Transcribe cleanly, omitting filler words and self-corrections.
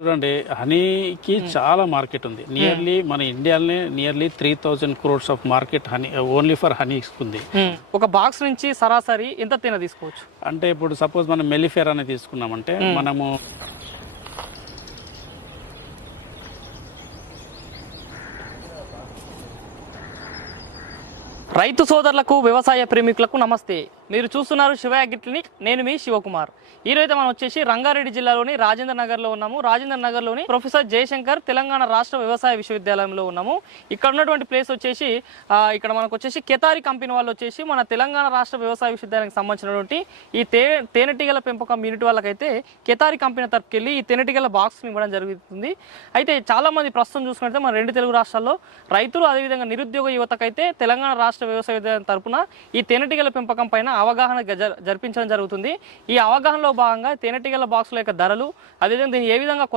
చూడండి, హనీకి చాలా మార్కెట్ ఉంది. నియర్లీ మన ఇండియాలోనే nearly 3000 crores of market honey only for Honey's ఉంది. ఒక బాక్స్ నుంచి సరాసరి ఎంత తేనె తీసుకోవచ్చు? అంటే ఇప్పుడు సపోజ్ మనం మెలిఫేర్ అని తీసుకున్నామంటే మనము రైతు సోదరులకు వ్యవసాయ ప్రేమికులకు నమస్తే. మీరు చూస్తున్నారు శివ అగ్రి క్లినిక్. నేను మీ శివకుమార్. ఈరోజు మనం వచ్చేసి రంగారెడ్డి జిల్లాలోని రాజేంద్ర నగర్లో ఉన్నాము. రాజేంద్ర నగర్లోని ప్రొఫెసర్ జయశంకర్ తెలంగాణ రాష్ట్ర వ్యవసాయ విశ్వవిద్యాలయంలో ఉన్నాము. ఇక్కడ ఉన్నటువంటి ప్లేస్ వచ్చేసి ఇక్కడ మనకు వచ్చేసి కెతారి కంపెనీ వాళ్ళు వచ్చేసి మన తెలంగాణ రాష్ట్ర వ్యవసాయ విశ్వవిద్యాలయానికి సంబంధించినటువంటి ఈ తేనెటీగల పెంపకం యూనిట్ వాళ్ళకైతే కెతారి కంపెనీ తరపుకెళ్ళి ఈ తేనెటీగల బాక్స్ని ఇవ్వడం జరుగుతుంది. అయితే చాలామంది ప్రస్తుతం చూసుకుంటే మన రెండు తెలుగు రాష్ట్రాల్లో రైతులు అదేవిధంగా నిరుద్యోగ యువతకైతే తెలంగాణ రాష్ట్ర వ్యవసాయ విశ్వవిద్యాలయం తరపున ఈ తేనెటీగల పెంపకం పైన అవగాహన జరిపించడం జరుగుతుంది. ఈ అవగాహనలో భాగంగా తేనెటీగల బాక్సుల యొక్క ధరలు, అదేవిధంగా దీన్ని ఏ విధంగా కొత్త